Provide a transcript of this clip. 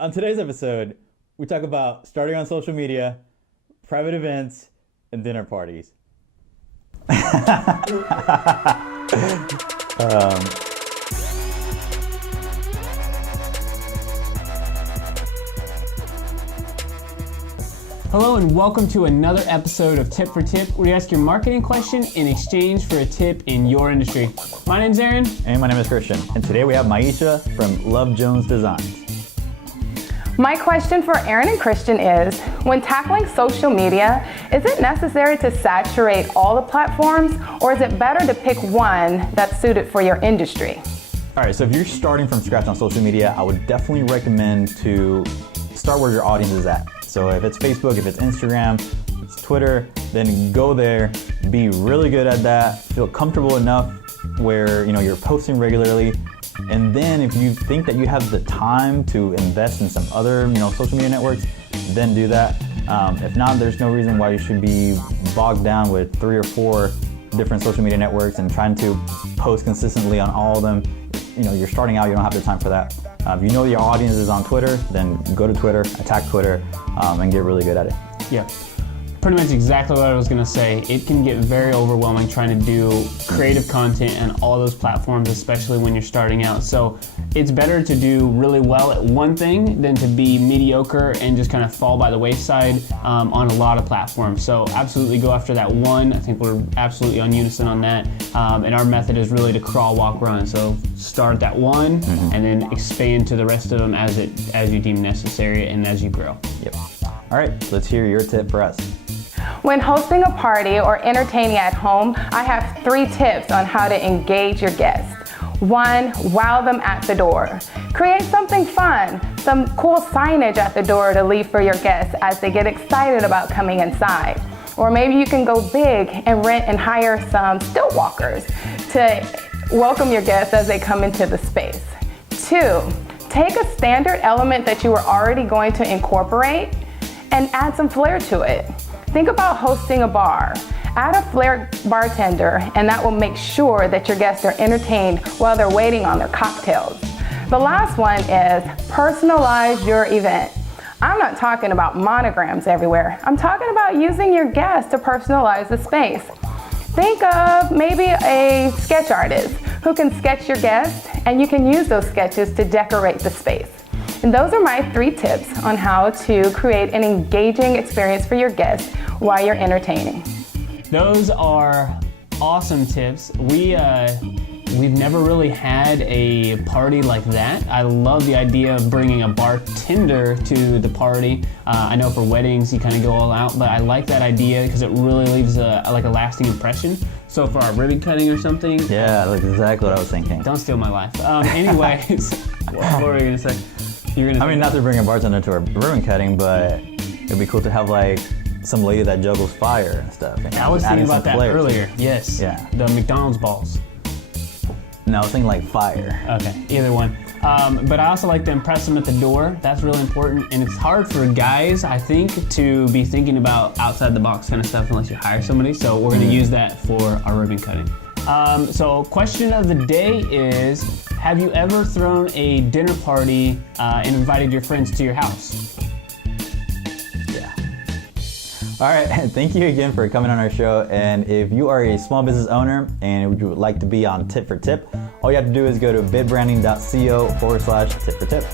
On today's episode, we talk about starting on social media, private events, and dinner parties. Hello and welcome to another episode of Tip for Tip, where you ask your marketing question in exchange for a tip in your industry. My name's Aaron. And my name is Christian. And today we have Maisha from Love Jones Designs. My question for Aaron and Christian is, when tackling social media, is it necessary to saturate all the platforms, or is it better to pick one that's suited for your industry? All right, so if you're starting from scratch on social media, I would definitely recommend to start where your audience is at. So if it's Facebook, if it's Instagram, if it's Twitter, then go there, be really good at that, feel comfortable enough where you're posting regularly. And then if you think that you have the time to invest in some other social media networks, then do that. If not, there's no reason why you should be bogged down with 3 or 4 different social media networks and trying to post consistently on all of them. You're starting out, you don't have the time for that. If you know your audience is on Twitter, then go to Twitter, attack Twitter, and get really good at it. Yeah, pretty much exactly what I was gonna say. It can get very overwhelming trying to do creative content on all those platforms, especially when you're starting out. So it's better to do really well at one thing than to be mediocre and just kind of fall by the wayside on a lot of platforms. So absolutely go after that one. I think we're absolutely on unison on that. And our method is really to crawl, walk, run. So start that one and then expand to the rest of them as you deem necessary and as you grow. Yep. All right, let's hear your tip for us. When hosting a party or entertaining at home, I have 3 tips on how to engage your guests. 1, wow them at the door. Create something fun, some cool signage at the door to leave for your guests as they get excited about coming inside. Or maybe you can go big and rent and hire some stilt walkers to welcome your guests as they come into the space. 2, take a standard element that you were already going to incorporate and add some flair to it. Think about hosting a bar. Add a flair bartender, and that will make sure that your guests are entertained while they're waiting on their cocktails. The last one is personalize your event. I'm not talking about monograms everywhere. I'm talking about using your guests to personalize the space. Think of maybe a sketch artist who can sketch your guests, and you can use those sketches to decorate the space. And those are my 3 tips on how to create an engaging experience for your guests while you're entertaining. Those are awesome tips. We've never really had a party like that. I love the idea of bringing a bartender to the party. I know for weddings you kind of go all out, but I like that idea because it really leaves a lasting impression. So for our ribbon cutting or something. Yeah, that's exactly what I was thinking. Don't steal my life. Anyways, what were you gonna say? Not to bring a bartender to a ribbon cutting, but it'd be cool to have some lady that juggles fire and stuff. I was thinking about that earlier. Yes. Yeah. The McDonald's balls. No, I was thinking fire. Okay, either one. But I also like to impress them at the door. That's really important. And it's hard for guys, I think, to be thinking about outside the box kind of stuff unless you hire somebody. So we're gonna use that for our ribbon cutting. So question of the day is, have you ever thrown a dinner party and invited your friends to your house? Yeah. All right, thank you again for coming on our show. And if you are a small business owner and you would like to be on Tip for Tip, all you have to do is go to bitbranding.co/tip for tip.